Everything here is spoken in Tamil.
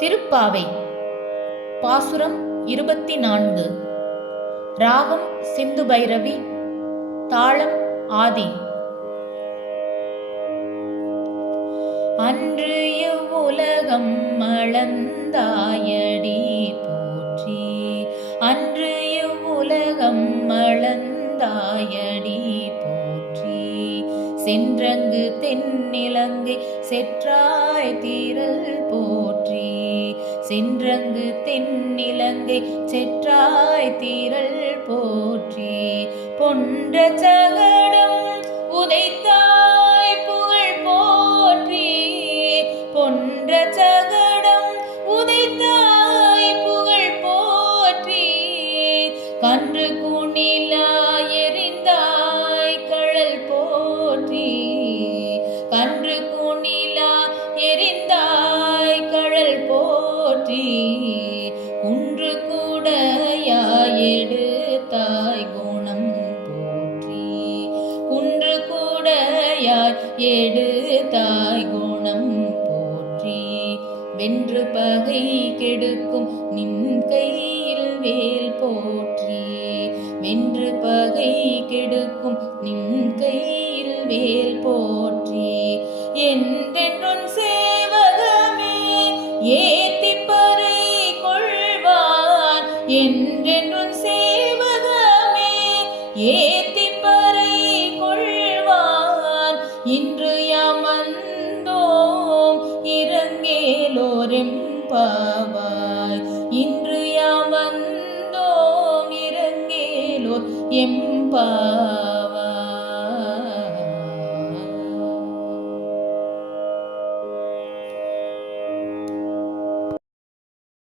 திருப்பாவை பாசுரம் 24. ராகம் சிந்து பைரவி, தாளம் ஆதி. அன்று இவ்வுலகம் அளந்தாயடி போற்றி, அன்று இவ்வுலகம் அளந்தாயடி போற்றி. சென்றங்கு தென்னிலங்கை செற்றாய் தீரல் போற்றி, சென்றங்கு தென்னிலங்கை செற்றாய் தீரல் போற்றி. பொன்ற சகடம் உதைத்தாய் புகழ் போற்றி, பொன்ற சகடம் உதைத்தாய் புகழ் போற்றி. கன்று குணிலா எறிந்தாய் கழல் போற்றி, கன்று குணிலா எறிந்தாய் கழல் போற்றி. குன்று கூடையாய் எடுத்தாய் குணம் போற்றி, குன்று கூடையாய் எடுத்தாய் குணம் போற்றி. வென்று பகை கெடுக்கும் நின் கையில் வேல் போற்றி, வென்று பகை கெடுக்கும் நின் கையில் வேல் போற்றி. என்றென்றும் சேவகமே ஏத்தி பறை கொள்வான், என்றென்றும் சேவகமே ஏத்தி பறை கொள்வான். இன்று யாம் வந்தோம் இரங்கேலோரெம்பாவாய், இன்று யாம் வந்தோம் இரங்கேலோர் எம்பாவாய்.